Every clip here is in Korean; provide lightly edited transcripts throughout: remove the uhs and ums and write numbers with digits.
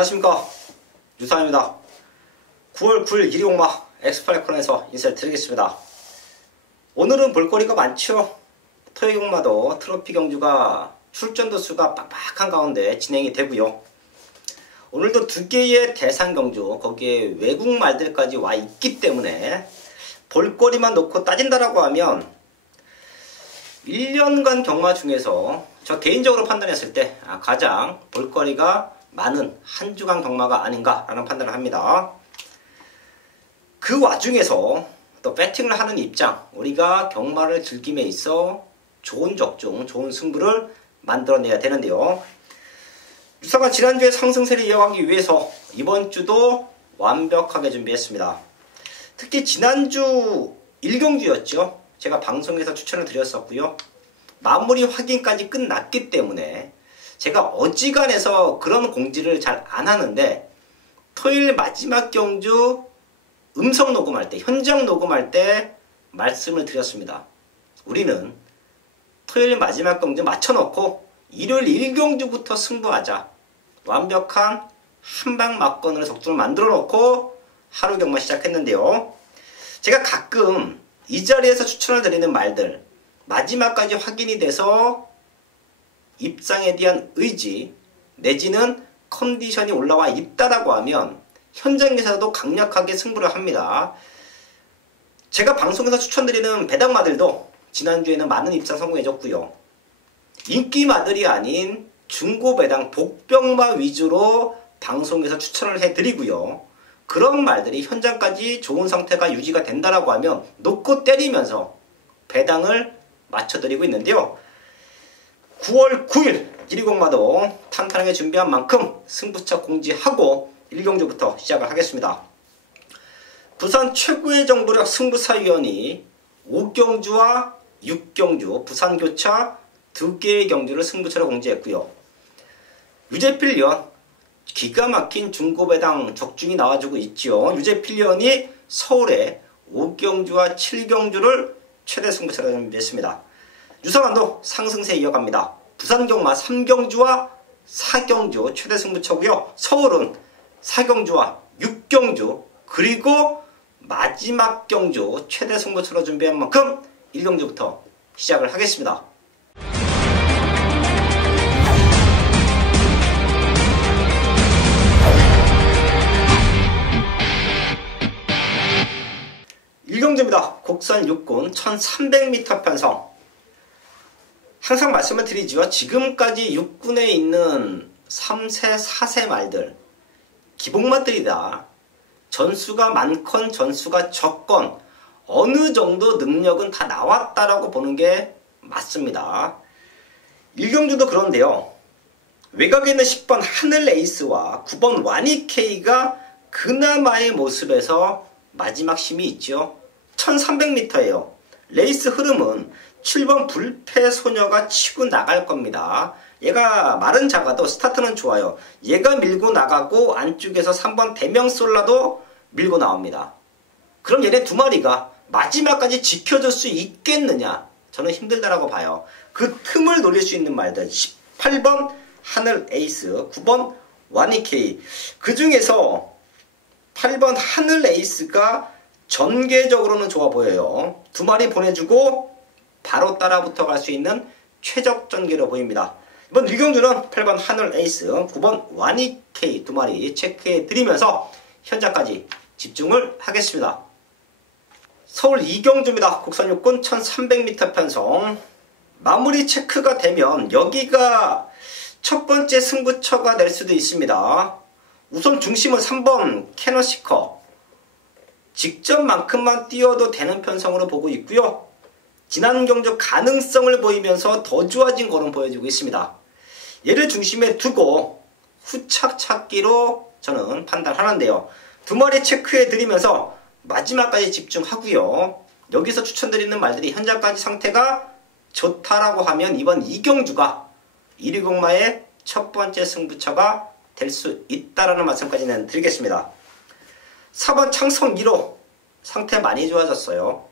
안녕하십니까, 유상입니다. 9월 9일 1위 공마 엑스팔콘에서 인사를 드리겠습니다. 오늘은 볼거리가 많죠. 토요일 공마도 트로피 경주가 출전도 수가 빡빡한 가운데 진행이 되고요. 오늘도 두 개의 대상 경주, 거기에 외국 말들까지 와 있기 때문에 볼거리만 놓고 따진다라고 하면 1년간 경마 중에서 저 개인적으로 판단했을 때 가장 볼거리가 많은 한 주간 경마가 아닌가라는 판단을 합니다. 그 와중에서 또 배팅을 하는 입장, 우리가 경마를 즐김에 있어 좋은 적중, 좋은 승부를 만들어내야 되는데요. 유사가 지난주에 상승세를 이어가기 위해서 이번 주도 완벽하게 준비했습니다. 특히 지난주 1경주였죠. 제가 방송에서 추천을 드렸었고요. 마무리 확인까지 끝났기 때문에 제가 어지간해서 그런 공지를 잘 안 하는데 토요일 마지막 경주 음성 녹음할 때, 현장 녹음할 때 말씀을 드렸습니다. 우리는 토요일 마지막 경주 맞춰놓고 일요일 1경주부터 승부하자. 완벽한 한방 막건으로 적중을 만들어 놓고 하루 경마 시작했는데요. 제가 가끔 이 자리에서 추천을 드리는 말들, 마지막까지 확인이 돼서 입상에 대한 의지 내지는 컨디션이 올라와 있다라고 하면 현장에서도 강력하게 승부를 합니다. 제가 방송에서 추천드리는 배당마들도 지난주에는 많은 입상 성공해줬고요. 인기마들이 아닌 중고배당 복병마 위주로 방송에서 추천을 해드리고요. 그런 말들이 현장까지 좋은 상태가 유지가 된다라고 하면 놓고 때리면서 배당을 맞춰드리고 있는데요. 9월 9일 1위 공마도 탄탄하게 준비한 만큼 승부처 공지하고 1경주부터 시작을 하겠습니다. 부산 최고의 정보력 승부사위원이 5경주와 6경주 부산교차 2개의 경주를 승부처로 공지했고요. 유재필위원 기가 막힌 중고배당 적중이 나와주고 있죠. 유재필위원이 서울에 5경주와 7경주를 최대 승부처로 준비했습니다. 유성환도 상승세 이어갑니다. 부산경마 3경주와 4경주 최대 승부처고요. 서울은 4경주와 6경주 그리고 마지막 경주 최대 승부처로 준비한 만큼 1경주부터 시작을 하겠습니다. 일경주입니다. 곡선 6군 1300m 편성. 항상 말씀을 드리죠. 지금까지 6군에 있는 3세, 4세 말들 기복마들이다. 전수가 많건 전수가 적건 어느 정도 능력은 다 나왔다라고 보는 게 맞습니다. 일경주도 그런데요. 외곽에 있는 10번 하늘에이스와 9번 와니케이가 그나마의 모습에서 마지막 심이 있죠. 1300m예요. 레이스 흐름은 7번 불패소녀가 치고 나갈 겁니다. 얘가 말은 작아도 스타트는 좋아요. 얘가 밀고 나가고 안쪽에서 3번 대명솔라도 밀고 나옵니다. 그럼 얘네 두 마리가 마지막까지 지켜줄 수 있겠느냐? 저는 힘들다라고 봐요. 그 틈을 노릴 수 있는 말들 18번 하늘 에이스, 9번 와니케이. 그 중에서 8번 하늘 에이스가 전개적으로는 좋아 보여요. 두 마리 보내주고 바로 따라 붙어갈 수 있는 최적 전개로 보입니다. 이번 1경주는 8번 하늘 에이스, 9번 와니케이 두 마리 체크해 드리면서 현장까지 집중을 하겠습니다. 서울 2경주입니다. 곡선 6군 1300m 편성. 마무리 체크가 되면 여기가 첫 번째 승부처가 될 수도 있습니다. 우선 중심은 3번 캐너시커. 직전만큼만 뛰어도 되는 편성으로 보고 있고요. 지난 경주 가능성을 보이면서 더 좋아진 걸음 보여주고 있습니다. 얘를 중심에 두고 후착 찾기로 저는 판단하는데요. 두 마리 체크해 드리면서 마지막까지 집중하고요. 여기서 추천드리는 말들이 현장까지 상태가 좋다라고 하면 이번 2경주가 1위 공마의 첫 번째 승부처가 될 수 있다라는 말씀까지는 드리겠습니다. 4번 창성 1호 상태 많이 좋아졌어요.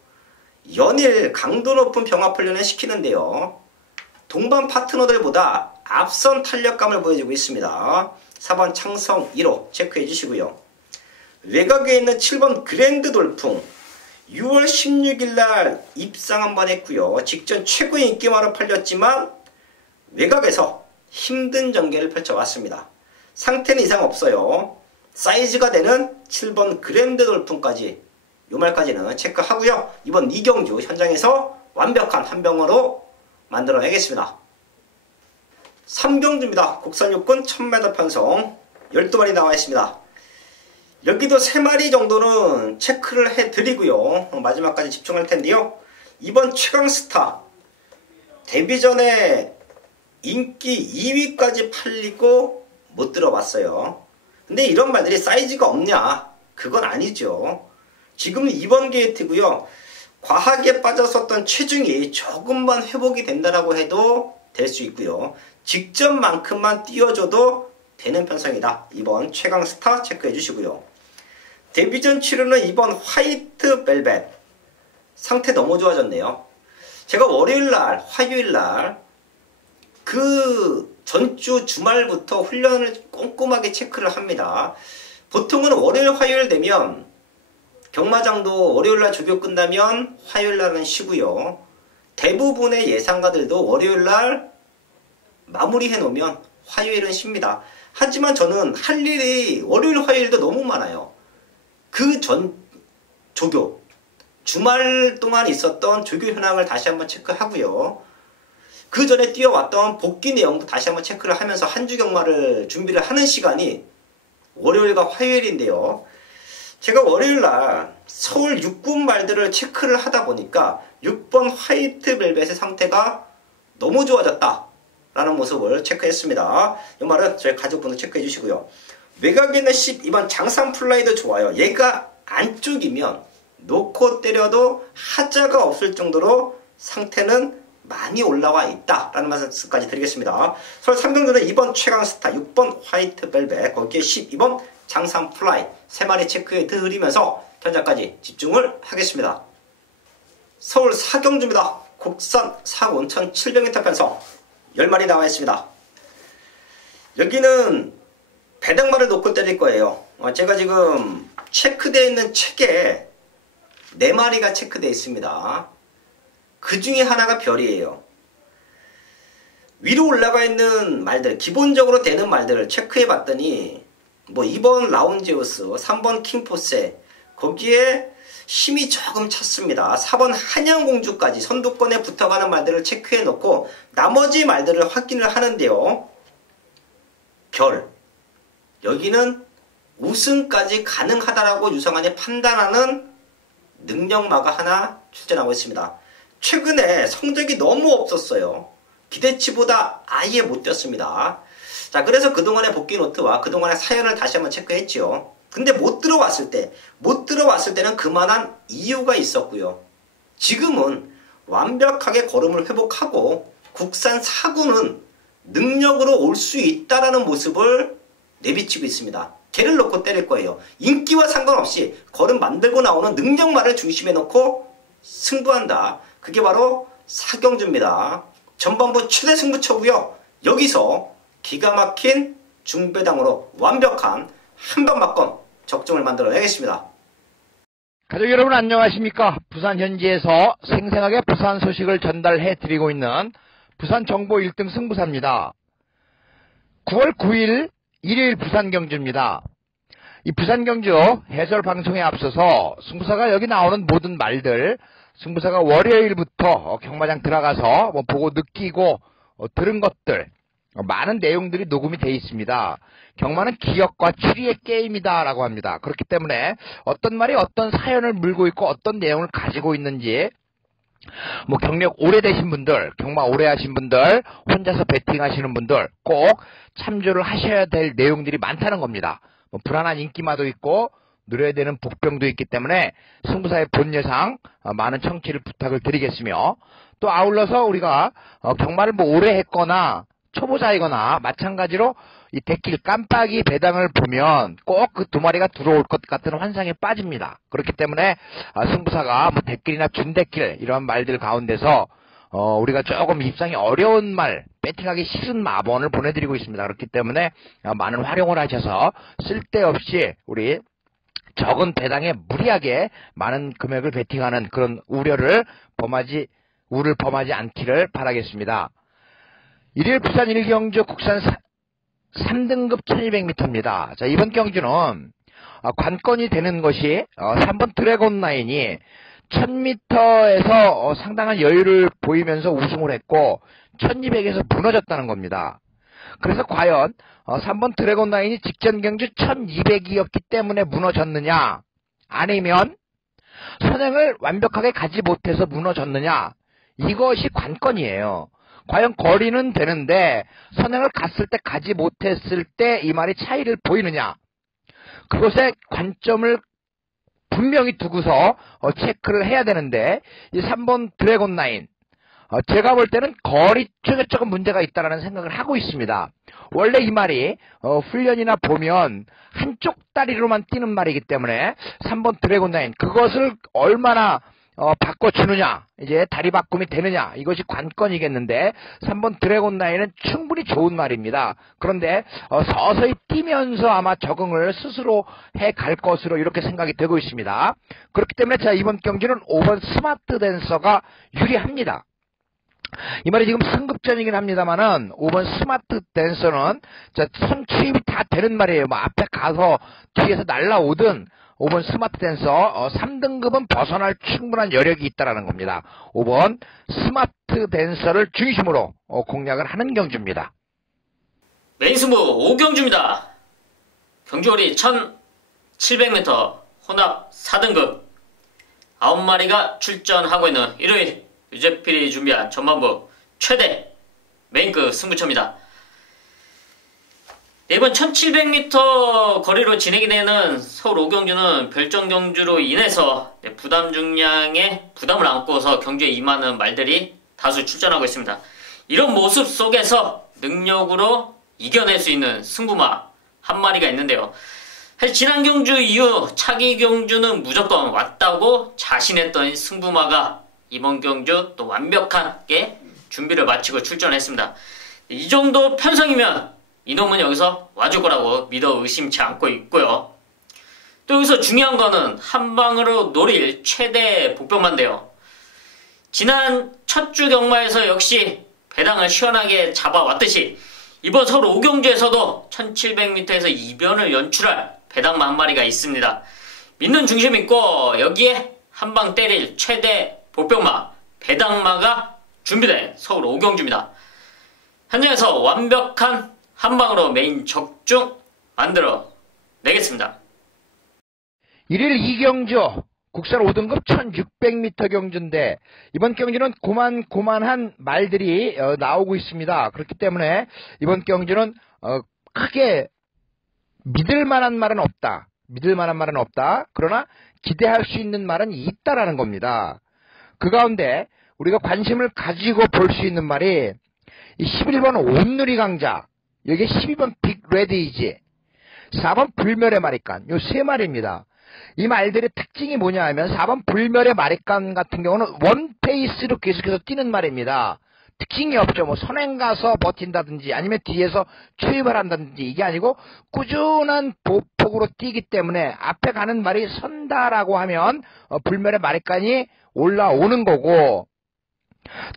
연일 강도 높은 병합훈련을 시키는데요. 동반 파트너들보다 앞선 탄력감을 보여주고 있습니다. 4번 창성 1호 체크해 주시고요. 외곽에 있는 7번 그랜드 돌풍 6월 16일 날 입상 한번 했고요. 직전 최고의 인기마로 팔렸지만 외곽에서 힘든 전개를 펼쳐왔습니다. 상태는 이상 없어요. 사이즈가 되는 7번 그랜드 돌풍까지 요 말까지는 체크하고요. 이번 이경주 현장에서 완벽한 한 병으로 만들어내겠습니다. 3경주입니다. 국산 육군 1000m 편성 12마리 나와 있습니다. 여기도 3마리 정도는 체크를 해드리고요. 마지막까지 집중할 텐데요. 이번 최강스타 데뷔 전에 인기 2위까지 팔리고 못 들어봤어요. 근데 이런 말들이 사이즈가 없냐? 그건 아니죠. 지금은 2번 게이트고요. 과하게 빠졌었던 체중이 조금만 회복이 된다라고 해도 될 수 있고요. 직전만큼만 띄워줘도 되는 편성이다. 이번 최강스타 체크해 주시고요. 데뷔전 치르는 이번 화이트 벨벳 상태 너무 좋아졌네요. 제가 월요일날 화요일날 그 전주 주말부터 훈련을 꼼꼼하게 체크를 합니다. 보통은 월요일 화요일 되면 경마장도 월요일날 조교 끝나면 화요일날은 쉬고요. 대부분의 예상가들도 월요일날 마무리해 놓으면 화요일은 쉽니다. 하지만 저는 할 일이 월요일 화요일도 너무 많아요. 그 전 조교 주말 동안 있었던 조교 현황을 다시 한번 체크하고요. 그 전에 뛰어왔던 복귀 내용도 다시 한번 체크를 하면서 한 주 경마를 준비를 하는 시간이 월요일과 화요일인데요. 제가 월요일날 서울 육군 말들을 체크를 하다 보니까 6번 화이트 벨벳의 상태가 너무 좋아졌다 라는 모습을 체크했습니다. 이 말은 저희 가족분들 체크해 주시고요. 외곽에 있는 12번 장산 플라이도 좋아요. 얘가 안쪽이면 놓고 때려도 하자가 없을 정도로 상태는 많이 올라와 있다라는 말씀까지 드리겠습니다. 서울 3경주는 2번 최강스타, 6번 화이트 벨벳, 거기에 12번 장산 플라이 3마리 체크해 드리면서 현장까지 집중을 하겠습니다. 서울 4경주입니다. 국산 4군 1700m 편성 10마리 나와 있습니다. 여기는 배당말을 놓고 때릴 거예요. 제가 지금 체크되어 있는 책에 4마리가 체크되어 있습니다. 그 중에 하나가 별이에요. 위로 올라가 있는 말들, 기본적으로 되는 말들을 체크해 봤더니 뭐 2번 라운제우스, 3번 킹포세, 거기에 힘이 조금 찼습니다. 4번 한양공주까지 선두권에 붙어가는 말들을 체크해 놓고 나머지 말들을 확인을 하는데요. 별, 여기는 우승까지 가능하다라고 유성환이 판단하는 능력마가 하나 출전하고 있습니다. 최근에 성적이 너무 없었어요. 기대치보다 아예 못 뛰었습니다. 자, 그래서 그동안의 복귀 노트와 그동안의 사연을 다시 한번 체크했죠. 근데 못 들어왔을 때는 그만한 이유가 있었고요. 지금은 완벽하게 걸음을 회복하고 국산 4군은 능력으로 올 수 있다라는 모습을 내비치고 있습니다. 걔를 놓고 때릴 거예요. 인기와 상관없이 걸음 만들고 나오는 능력만을 중심에 놓고 승부한다. 그게 바로 4경주입니다. 전반부 최대 승부처고요. 여기서 기가 막힌 중배당으로 완벽한 한방막건 적중을 만들어내겠습니다. 가족 여러분 안녕하십니까? 부산 현지에서 생생하게 부산 소식을 전달해 드리고 있는 부산 정보 1등 승부사입니다. 9월 9일 일요일 부산 경주입니다. 이 부산 경주 해설 방송에 앞서서 승부사가 여기 나오는 모든 말들, 승부사가 월요일부터 경마장 들어가서 보고 느끼고 들은 것들, 많은 내용들이 녹음이 되어 있습니다. 경마는 기억과 추리의 게임이다 라고 합니다. 그렇기 때문에 어떤 말이 어떤 사연을 물고 있고 어떤 내용을 가지고 있는지 경력 오래되신 분들, 경마 오래 하신 분들, 혼자서 배팅하시는 분들 꼭 참조를 하셔야 될 내용들이 많다는 겁니다. 불안한 인기마도 있고 누려야 되는 복병도 있기 때문에 승부사의 본예상 많은 청취를 부탁을 드리겠으며, 또 아울러서 우리가 경마를 오래 했거나 초보자이거나 마찬가지로 이 대길 깜빡이 배당을 보면 꼭 그 2마리가 들어올 것 같은 환상에 빠집니다. 그렇기 때문에 승부사가 대길이나 준대길 이런 말들 가운데서 우리가 조금 입상이 어려운 말, 배팅하기 싫은 마번을 보내드리고 있습니다. 그렇기 때문에 많은 활용을 하셔서 쓸데없이 우리 적은 배당에 무리하게 많은 금액을 배팅하는 그런 우려를 범하지 않기를 바라겠습니다. 일일 부산 1경주 국산 3등급 1200m입니다. 자, 이번 경주는 관건이 되는 것이 3번 드래곤 라인이 1000m에서 상당한 여유를 보이면서 우승을 했고 1200에서 무너졌다는 겁니다. 그래서 과연 3번 드래곤 라인이 직전 경주 1200이었기 때문에 무너졌느냐, 아니면 선행을 완벽하게 가지 못해서 무너졌느냐, 이것이 관건이에요. 과연 거리는 되는데 선행을 갔을 때 가지 못했을 때 이 말이 차이를 보이느냐, 그것에 관점을 분명히 두고서 체크를 해야 되는데, 이 3번 드래곤 라인, 제가 볼 때는 거리 쪽에 조금 문제가 있다라는 생각을 하고 있습니다. 원래 이 말이 훈련이나 보면 한쪽 다리로만 뛰는 말이기 때문에 3번 드래곤 라인, 그것을 얼마나 바꿔주느냐, 이제 다리 바꿈이 되느냐, 이것이 관건이겠는데 3번 드래곤 라인은 충분히 좋은 말입니다. 그런데 서서히 뛰면서 아마 적응을 스스로 해갈 것으로 이렇게 생각이 되고 있습니다. 그렇기 때문에 자, 이번 경기는 5번 스마트 댄서가 유리합니다. 이 말이 지금 승급전이긴 합니다만은 5번 스마트 댄서는 선 추입이 다 되는 말이에요. 뭐 앞에 가서 뒤에서 날라오든 5번 스마트 댄서 3등급은 벗어날 충분한 여력이 있다라는 겁니다. 5번 스마트 댄서를 중심으로 공략을 하는 경주입니다. 메인 승부 5경주입니다. 경주거리 1700m, 혼합 4등급 9마리가 출전하고 있는 일요일 유재필이 준비한 전반부 최대 메인급 승부처입니다. 이번 1700m 거리로 진행이 되는 서울 5경주는 별정 경주로 인해서 부담 중량에 부담을 안고서 경주에 임하는 말들이 다수 출전하고 있습니다. 이런 모습 속에서 능력으로 이겨낼 수 있는 승부마 한 마리가 있는데요. 사실 지난 경주 이후 차기 경주는 무조건 왔다고 자신했던 승부마가 이번 경주 또 완벽하게 준비를 마치고 출전했습니다. 이 정도 편성이면 이놈은 여기서 와줄 거라고 믿어 의심치 않고 있고요. 또 여기서 중요한 거는 한 방으로 노릴 최대 복병만인데요. 지난 첫 주 경마에서 역시 배당을 시원하게 잡아왔듯이 이번 서울 5경주에서도 1700m에서 이변을 연출할 배당마 한 마리가 있습니다. 믿는 중심 있고 여기에 한 방 때릴 최대 복병마 배당마가 준비된 서울 5경주입니다. 현장에서 완벽한 한방으로 메인 적중 만들어 내겠습니다. 1일 2경주 국산 5등급 1600m 경주인데 이번 경주는 고만한 말들이 나오고 있습니다. 그렇기 때문에 이번 경주는 크게 믿을 만한 말은 없다. 그러나 기대할 수 있는 말은 있다라는 겁니다. 그 가운데 우리가 관심을 가지고 볼 수 있는 말이 이 11번 온누리 강자, 여기 12번 빅 레드 이지, 4번 불멸의 마리간, 요 세 마리입니다. 이 말들의 특징이 뭐냐 하면 4번 불멸의 마리간 같은 경우는 원페이스로 계속해서 뛰는 말입니다. 특징이 없죠. 뭐 선행 가서 버틴다든지 아니면 뒤에서 추입을 한다든지 이게 아니고 꾸준한 보폭으로 뛰기 때문에 앞에 가는 말이 선다라고 하면 불멸의 마리간이 올라오는 거고,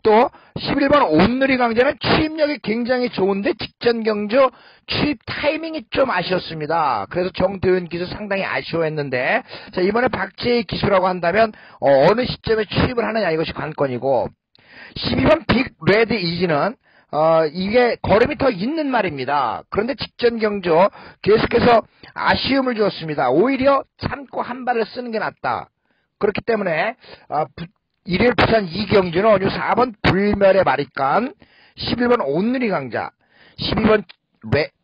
또 11번 온누리 강자는 추입력이 굉장히 좋은데 직전 경주 추입 타이밍이 좀 아쉬웠습니다. 그래서 정도현 기수 상당히 아쉬워했는데, 자, 이번에 박재희 기수라고 한다면 어느 시점에 추입을 하느냐, 이것이 관건이고, 12번 빅 레드 이지는 이게 걸음이 더 있는 말입니다. 그런데 직전 경주 계속해서 아쉬움을 주었습니다. 오히려 참고 한 발을 쓰는 게 낫다. 그렇기 때문에 일요일 부산 2경주는 4번 불멸의 마리간, 11번 온누리 강자, 12번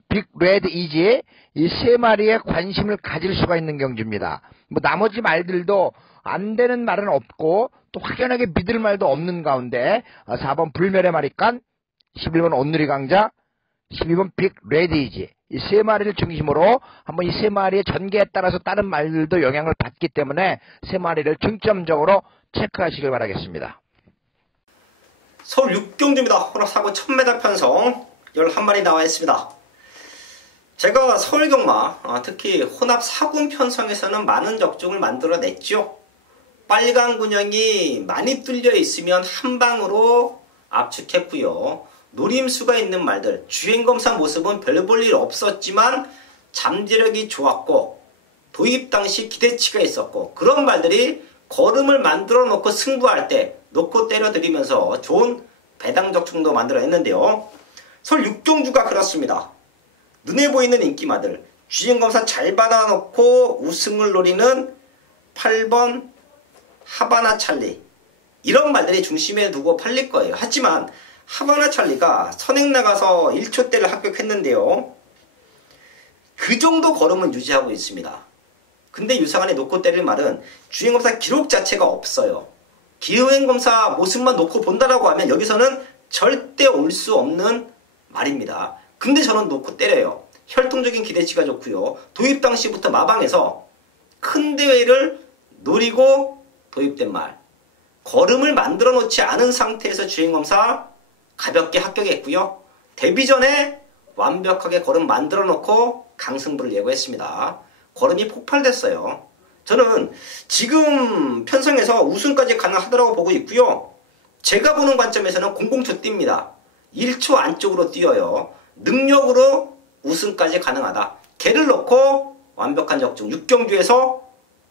빅 레드 이지, 이 세 마리에 관심을 가질 수가 있는 경주입니다. 뭐 나머지 말들도 안 되는 말은 없고 또 확연하게 믿을 말도 없는 가운데 4번 불멸의 마리간, 11번 온누리 강자, 12번 빅 레드 이지, 이 세 마리를 중심으로 한번 이 세 마리의 전개에 따라서 다른 말들도 영향을 받기 때문에 세 마리를 중점적으로 체크하시길 바라겠습니다. 서울 6경주입니다. 혼합 4군 1000m 편성 11마리 나와 있습니다. 제가 서울 경마, 특히 혼합 4군 편성에서는 많은 적중을 만들어냈죠. 빨간 군형이 많이 뚫려 있으면 한 방으로 압축했고요. 노림수가 있는 말들, 주행검사 모습은 별 볼 일 없었지만 잠재력이 좋았고 도입 당시 기대치가 있었고 그런 말들이 걸음을 만들어 놓고 승부할 때 놓고 때려드리면서 좋은 배당 적중도 만들어냈는데요. 서울 6경주가 그렇습니다. 눈에 보이는 인기마들, 주행검사 잘 받아놓고 우승을 노리는 8번 하바나 찰리, 이런 말들이 중심에 두고 팔릴 거예요. 하지만 하바나 찰리가 선행 나가서 1초대를 합격했는데요. 그 정도 걸음은 유지하고 있습니다. 근데 유상한에 놓고 때릴 말은 주행검사 기록 자체가 없어요. 기후행검사 모습만 놓고 본다라고 하면 여기서는 절대 올 수 없는 말입니다. 근데 저는 놓고 때려요. 혈통적인 기대치가 좋고요. 도입 당시부터 마방에서 큰 대회를 노리고 도입된 말. 걸음을 만들어 놓지 않은 상태에서 주행검사 가볍게 합격했고요. 데뷔 전에 완벽하게 걸음 만들어 놓고 강승부를 예고했습니다. 걸음이 폭발됐어요. 저는 지금 편성에서 우승까지 가능하다고 보고 있고요. 제가 보는 관점에서는 00초 뜁니다. 1초 안쪽으로 뛰어요. 능력으로 우승까지 가능하다. 개를 넣고 완벽한 적중 6경주에서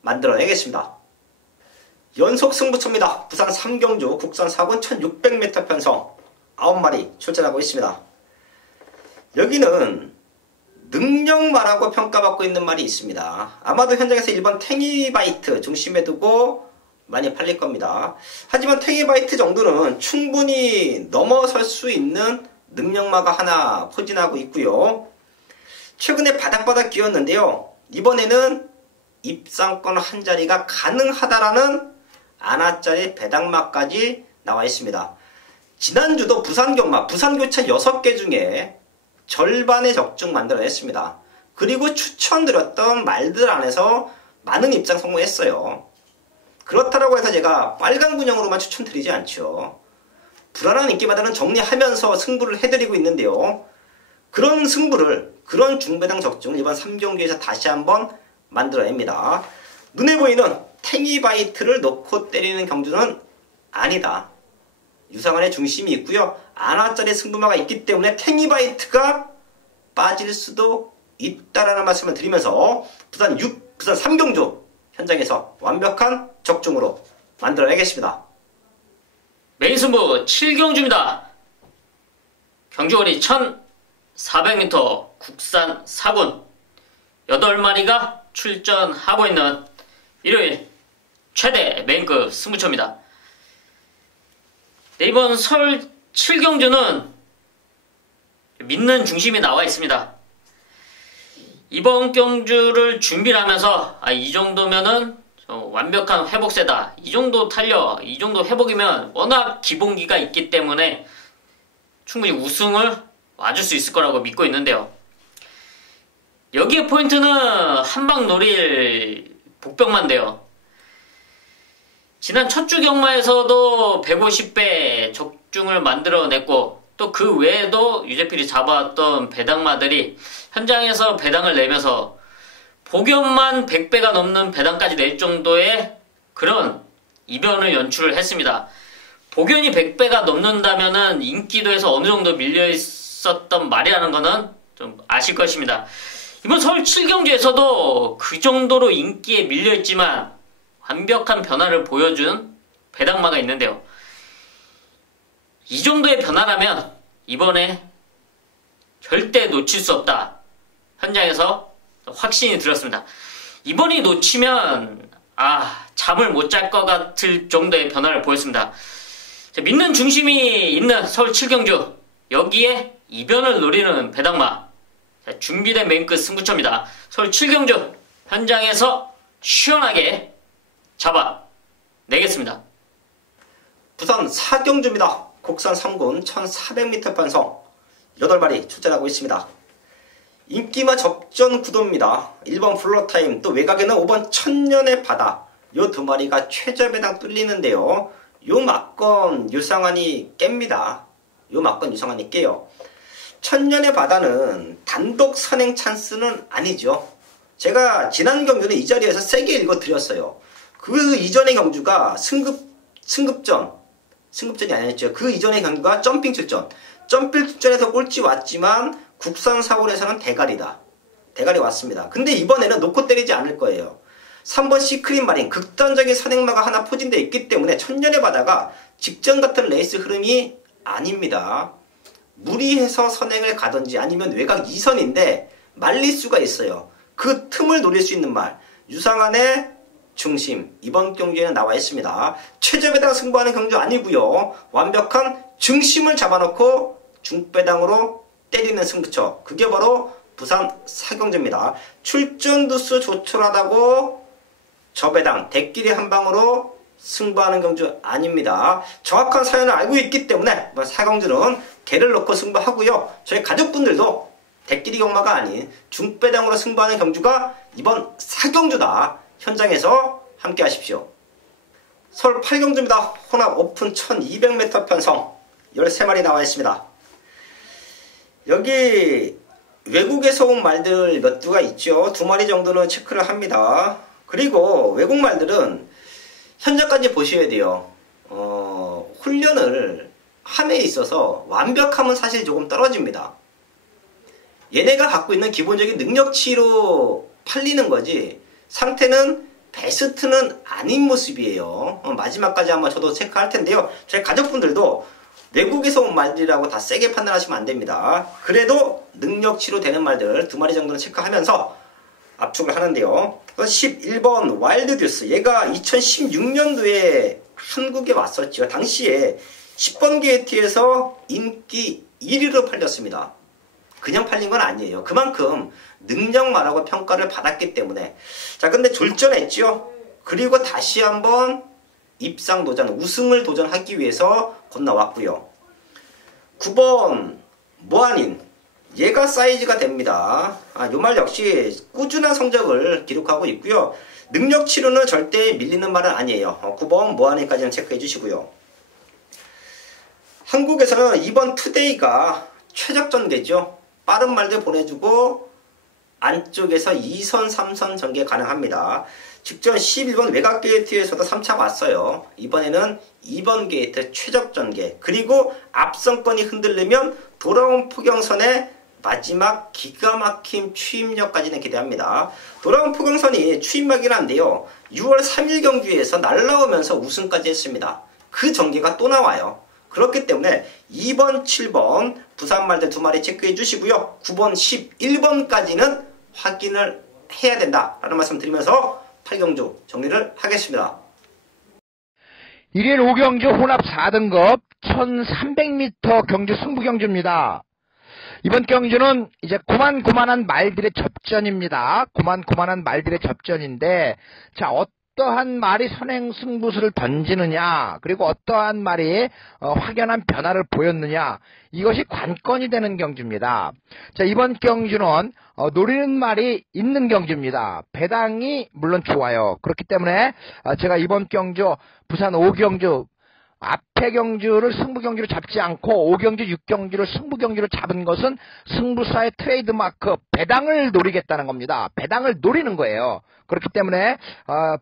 만들어내겠습니다. 연속 승부처입니다. 부산 3경주 국산 4군 1600m 편성 9마리 출전하고 있습니다. 여기는 능력마라고 평가받고 있는 말이 있습니다. 아마도 현장에서 1번 탱이바이트 중심에 두고 많이 팔릴 겁니다. 하지만 탱이바이트 정도는 충분히 넘어설 수 있는 능력마가 하나 포진하고 있고요. 최근에 바닥바닥 기었는데요. 이번에는 입상권 한 자리가 가능하다라는 아나짜리 배당마까지 나와 있습니다. 지난주도 부산경마, 부산교차 6개 중에 절반의 적중 만들어냈습니다. 그리고 추천드렸던 말들 안에서 많은 입장 성공했어요. 그렇다고 해서 제가 빨간 군형으로만 추천드리지 않죠. 불안한 인기마다는 정리하면서 승부를 해드리고 있는데요. 그런 승부를, 그런 중배당 적중을 이번 3경기에서 다시 한번 만들어냅니다. 눈에 보이는 탱이바이트를 놓고 때리는 경주는 아니다. 유상한의 중심이 있고요. 아나짜리 승부마가 있기 때문에 탱이바이트가 빠질 수도 있다라는 말씀을 드리면서 부산 3경주 현장에서 완벽한 적중으로 만들어내겠습니다. 메인 승부 7경주입니다. 경주거리 1400m 국산 4군 8마리가 출전하고 있는 일요일 최대 메인급 승부처입니다. 네, 이번 서울 7경주는 믿는 중심이 나와 있습니다. 이번 경주를 준비를 하면서 이 정도면은 완벽한 회복세다. 이 정도 탄력, 이 정도 회복이면 워낙 기본기가 있기 때문에 충분히 우승을 와줄 수 있을 거라고 믿고 있는데요. 여기에 포인트는 한방 노릴 복병만인데요. 지난 첫주 경마에서도 150배 적중을 만들어냈고 또 그 외에도 유재필이 잡아왔던 배당마들이 현장에서 배당을 내면서 복연만 100배가 넘는 배당까지 낼 정도의 그런 이변을 연출을 했습니다. 복연이 100배가 넘는다면은 인기도에서 어느 정도 밀려 있었던 말이라는 거는 좀 아실 것입니다. 이번 서울 7경주에서도 그 정도로 인기에 밀려 있지만 완벽한 변화를 보여준 배당마가 있는데요. 이 정도의 변화라면 이번에 절대 놓칠 수 없다. 현장에서 확신이 들었습니다. 이번이 놓치면 잠을 못 잘 것 같을 정도의 변화를 보였습니다. 자, 믿는 중심이 있는 서울 7경주, 여기에 이변을 노리는 배당마. 자, 준비된 메인급 승부처입니다. 서울 7경주 현장에서 시원하게 잡아내겠습니다. 부산 4경주입니다. 국산 3군 1400m 편성 8마리 출전하고 있습니다. 인기마 접전 구도입니다. 1번 플로타임, 또 외곽에는 5번 천년의 바다, 요 두 마리가 최저 배당 뚫리는데요. 요 막건 유상환이 깹니다. 요 막건 유상환이 깨요. 천년의 바다는 단독 선행 찬스는 아니죠. 제가 지난 경주는 이 자리에서 세게 읽어드렸어요. 그 이전의 경주가 승급전이 아니었죠. 그 이전의 경주가 점핑 출전. 점핑 출전에서 꼴찌 왔지만 국산 4홀에서는 대가리다. 대가리 왔습니다. 근데 이번에는 놓고 때리지 않을 거예요. 3번 시크릿 마린 극단적인 선행마가 하나 포진되어 있기 때문에 천년의 바다가 직전 같은 레이스 흐름이 아닙니다. 무리해서 선행을 가든지 아니면 외곽 2선인데 말릴 수가 있어요. 그 틈을 노릴 수 있는 말. 유상환의 중심. 이번 경기에는 나와 있습니다. 최저배당 승부하는 경주 아니고요. 완벽한 중심을 잡아놓고 중배당으로 때리는 승부처. 그게 바로 부산 사경주입니다. 출전 두수 조촐하다고 저배당 대끼리 한 방으로 승부하는 경주 아닙니다. 정확한 사연을 알고 있기 때문에 사경주는 개를 넣고 승부하고요. 저희 가족분들도 대끼리 경마가 아닌 중배당으로 승부하는 경주가 이번 사경주다. 현장에서 함께 하십시오. 서울 8경주입니다. 혼합 오픈 1200m 편성 13마리 나와 있습니다. 여기 외국에서 온 말들 몇 두가 있죠. 2마리 정도는 체크를 합니다. 그리고 외국 말들은 현장까지 보셔야 돼요. 훈련을 함에 있어서 완벽함은 사실 조금 떨어집니다. 얘네가 갖고 있는 기본적인 능력치로 팔리는 거지 상태는 베스트는 아닌 모습이에요. 마지막까지 한번 저도 체크할 텐데요. 저희 가족분들도 외국에서 온 말들이라고 다 세게 판단하시면 안 됩니다. 그래도 능력치로 되는 말들 2마리 정도는 체크하면서 압축을 하는데요. 11번 와일드듀스. 얘가 2016년도에 한국에 왔었죠. 당시에 10번 게이트에서 인기 1위로 팔렸습니다. 그냥 팔린 건 아니에요. 그만큼 능력만하고 평가를 받았기 때문에. 자, 근데 졸전했죠. 그리고 다시 한번 입상 도전, 우승을 도전하기 위해서 건너왔고요. 9번 모아닌. 얘가 사이즈가 됩니다. 요 말 역시 꾸준한 성적을 기록하고 있고요. 능력치로는 절대 밀리는 말은 아니에요. 9번 모아닌까지는 체크해 주시고요. 한국에서는 이번 투데이가 최적전개죠. 빠른 말들 보내주고 안쪽에서 2선, 3선 전개 가능합니다. 직전 11번 외곽 게이트에서도 3차 왔어요. 이번에는 2번 게이트 최적 전개. 그리고 앞선권이 흔들리면 돌아온 포경선의 마지막 기가 막힌 추임력까지는 기대합니다. 돌아온 포경선이 추임막이긴 한데요. 6월 3일 경주에서 날라오면서 우승까지 했습니다. 그 전개가 또 나와요. 그렇기 때문에 2번, 7번 부산 말들 2마리 체크해 주시고요. 9번, 11번까지는 확인을 해야 된다라는 말씀 드리면서 8경주 정리를 하겠습니다. 1일 5경주 혼합 4등급 1300m 경주 승부경주입니다. 이번 경주는 이제 고만고만한 말들의 접전입니다. 고만고만한 말들의 접전인데, 자, 어떠한 말이 선행 승부수를 던지느냐, 그리고 어떠한 말이 확연한 변화를 보였느냐, 이것이 관건이 되는 경주입니다. 자, 이번 경주는 노리는 말이 있는 경주입니다. 배당이 물론 좋아요. 그렇기 때문에 제가 이번 경주 부산 5경주 앞에 경주를 승부경주로 잡지 않고 5경주, 6경주를 승부경주로 잡은 것은 승부사의 트레이드마크 배당을 노리겠다는 겁니다. 배당을 노리는 거예요. 그렇기 때문에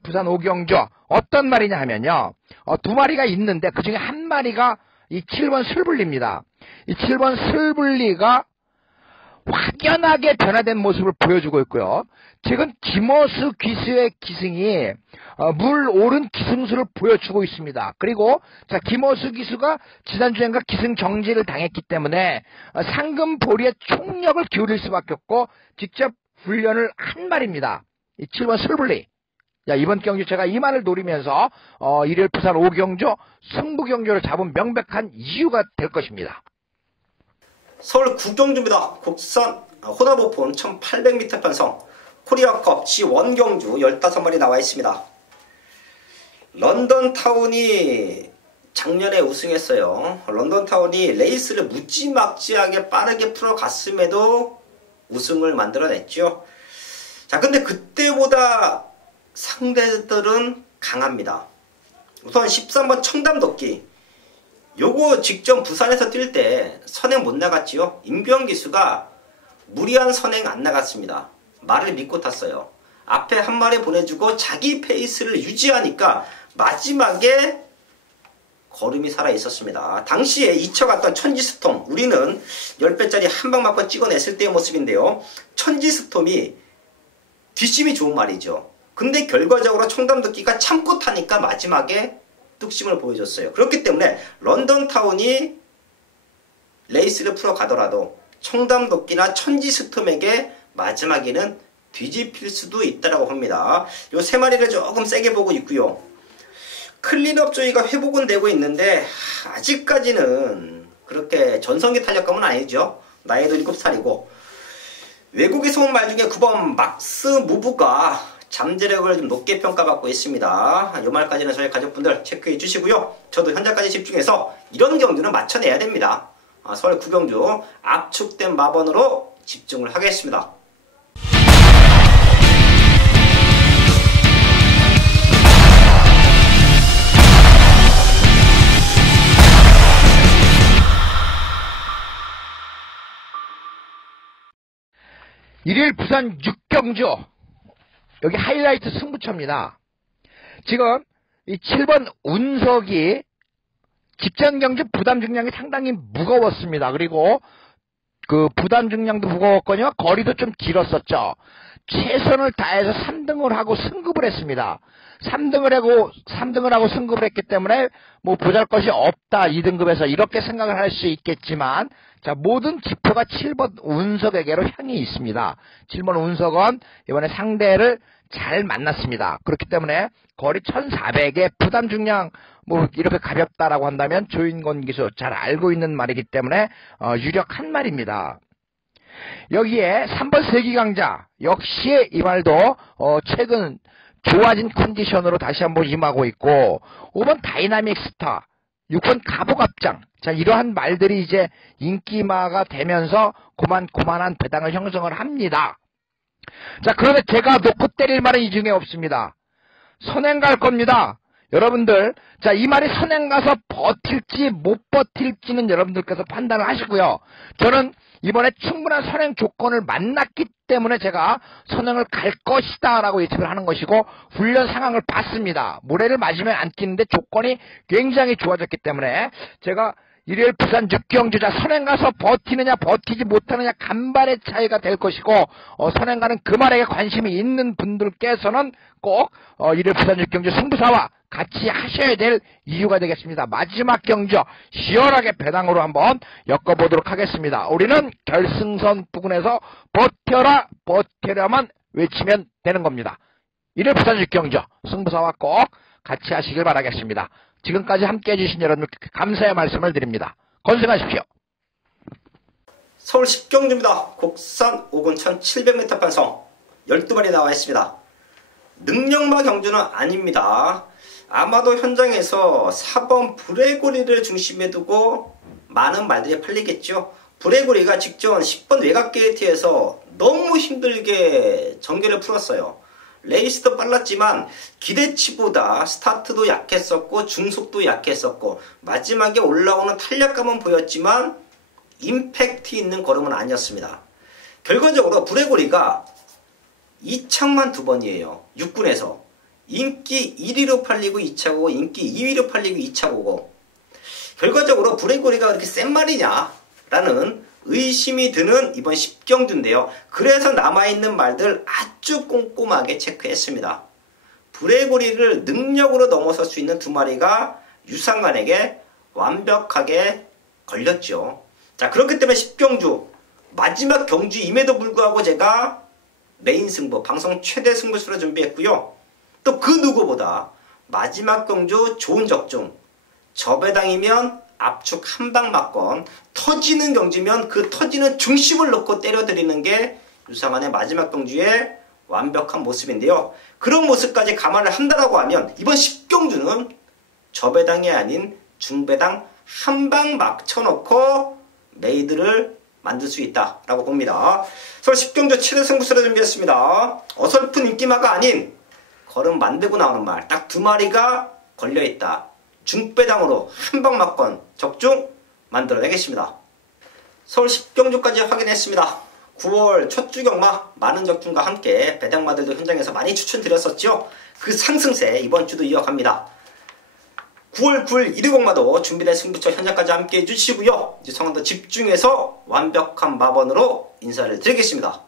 부산 5경주 어떤 말이냐 하면요. 2마리가 있는데 그중에 한 마리가 이 7번 슬불리입니다. 이 7번 슬불리가 확연하게 변화된 모습을 보여주고 있고요. 지금 김어수 기수의 기승이 물 오른 기승수를 보여주고 있습니다. 그리고 자, 김어수 기수가 지난주엔가 기승 정지를 당했기 때문에 상금 보리의 총력을 기울일 수밖에 없고 직접 훈련을 한 말입니다. 이 7번 슬불리. 자, 이번 경주 제가 이 말을 노리면서 일요일 부산 5경주 승부경주를 잡은 명백한 이유가 될 것입니다. 서울 9경주입니다. 국산 혼합 오픈 1800m 편성 코리아컵 G1 경주 15마리 나와 있습니다. 런던타운이 작년에 우승했어요. 런던타운이 레이스를 무지막지하게 빠르게 풀어갔음에도 우승을 만들어냈죠. 자, 근데 그때보다 상대들은 강합니다. 우선 13번 청담도끼. 요거 직전 부산에서 뛸 때 선행 못 나갔지요. 임병 기수가 무리한 선행 안 나갔습니다. 말을 믿고 탔어요. 앞에 한 마리 보내주고 자기 페이스를 유지하니까 마지막에 걸음이 살아있었습니다. 당시에 이쳐갔던 천지스톰, 우리는 10배짜리 한 방 맞고 찍어냈을 때의 모습인데요. 천지스톰이 뒷심이 좋은 말이죠. 근데 결과적으로 청담도끼가 참고 타니까 마지막에 뚝심을 보여줬어요. 그렇기 때문에 런던타운이 레이스를 풀어가더라도 청담도끼나 천지스톰에게 마지막에는 뒤집힐 수도 있다고 합니다. 요 세 마리를 조금 세게 보고 있고요. 클린업 조이가 회복은 되고 있는데 아직까지는 그렇게 전성기 탄력감은 아니죠. 나이도 7살이고 외국에서 온 말 중에 9번 막스 무브가 잠재력을 좀 높게 평가받고 있습니다. 이 말까지는 저희 가족분들 체크해 주시고요. 저도 현장까지 집중해서 이런 경주는 맞춰내야 됩니다. 서울 구경주 압축된 마번으로 집중을 하겠습니다. 일일 부산 6경주 여기 하이라이트 승부처입니다. 지금 이 7번 운석이 직전 경주 부담 중량이 상당히 무거웠습니다. 그리고 그 부담 중량도 무거웠거니와 거리도 좀 길었었죠. 최선을 다해서 3등을 하고 승급을 했습니다. 3등을 하고 승급을 했기 때문에 뭐 보잘것이 없다 2등급에서 이렇게 생각을 할 수 있겠지만 자, 모든 지표가 7번 운석에게로 향이 있습니다. 7번 운석은 이번에 상대를 잘 만났습니다. 그렇기 때문에 거리 1400에 부담 중량 뭐 이렇게 가볍다라고 한다면 조인권 기수 잘 알고 있는 말이기 때문에 유력한 말입니다. 여기에 3번 세기강자 역시 이 말도 최근 좋아진 컨디션으로 다시 한번 임하고 있고 5번 다이나믹 스타 6번 가보갑장 자 이러한 말들이 이제 인기마가 되면서 고만한 배당을 형성을 합니다. 자 그런데 제가 놓고 때릴 말은 이 중에 없습니다. 선행 갈 겁니다. 여러분들 자 이 말이 선행 가서 버틸지 못 버틸지는 여러분들께서 판단을 하시고요. 저는 이번에 충분한 선행 조건을 만났기 때문에 제가 선행을 갈 것이다 라고 예측을 하는 것이고 훈련 상황을 봤습니다. 모래를 맞으면 안 뛰는데 조건이 굉장히 좋아졌기 때문에 제가 일요일 부산 6경주자 선행 가서 버티느냐 버티지 못하느냐 간발의 차이가 될 것이고 선행 가는 그 말에 관심이 있는 분들께서는 꼭 일요일 부산 6경주 승부사와 같이 하셔야 될 이유가 되겠습니다. 마지막 경주 시원하게 배당으로 한번 엮어보도록 하겠습니다. 우리는 결승선 부근에서 버텨라만 외치면 되는 겁니다. 일요일 부산 6경주 승부사와 꼭 같이 하시길 바라겠습니다. 지금까지 함께해 주신 여러분께 감사의 말씀을 드립니다. 건승하십시오. 서울 10경주입니다. 곡산 5군 1700m 편성 12마리 나와 있습니다. 능력마 경주는 아닙니다. 아마도 현장에서 4번 브레고리를 중심에 두고 많은 말들이 팔리겠죠. 브레고리가 직전 10번 외곽 게이트에서 너무 힘들게 전개를 풀었어요. 레이스도 빨랐지만 기대치보다 스타트도 약했었고 중속도 약했었고 마지막에 올라오는 탄력감은 보였지만 임팩트 있는 걸음은 아니었습니다. 결과적으로 브레고리가 2착만 2번이에요. 6군에서 인기 1위로 팔리고 2차고 인기 2위로 팔리고 2차고고 결과적으로 브레고리가 그렇게 센 말이냐 라는 의심이 드는 이번 10경주인데요. 그래서 남아있는 말들 아주 꼼꼼하게 체크했습니다. 브레고리를 능력으로 넘어설 수 있는 두 마리가 유상관에게 완벽하게 걸렸죠. 자, 그렇기 때문에 10경주 마지막 경주임에도 불구하고 제가 메인 승부, 방송 최대 승부수로 준비했고요. 또 그 누구보다 마지막 경주 좋은 적중, 저배당이면 압축 한 방 맞건 터지는 경주면 그 터지는 중심을 놓고 때려드리는 게 유상환의 마지막 경주의 완벽한 모습인데요. 그런 모습까지 감안을 한다라고 하면 이번 10경주는 저배당이 아닌 중배당 한 방 막쳐놓고 메이드를 만들 수 있다라고 봅니다. 서울 10경주 최대 승부수를 준비했습니다. 어설픈 인기마가 아닌 걸음 만들고 나오는 말 딱 두 마리가 걸려있다. 중배당으로 한방막건 적중 만들어내겠습니다. 서울 10경주까지 확인했습니다. 9월 첫 주경마 많은 적중과 함께 배당마들도 현장에서 많이 추천드렸었죠. 그 상승세 이번 주도 이어갑니다. 9월 9일 1위공마도 준비된 승부처 현장까지 함께 해주시고요. 이제 성원도 집중해서 완벽한 마번으로 인사를 드리겠습니다.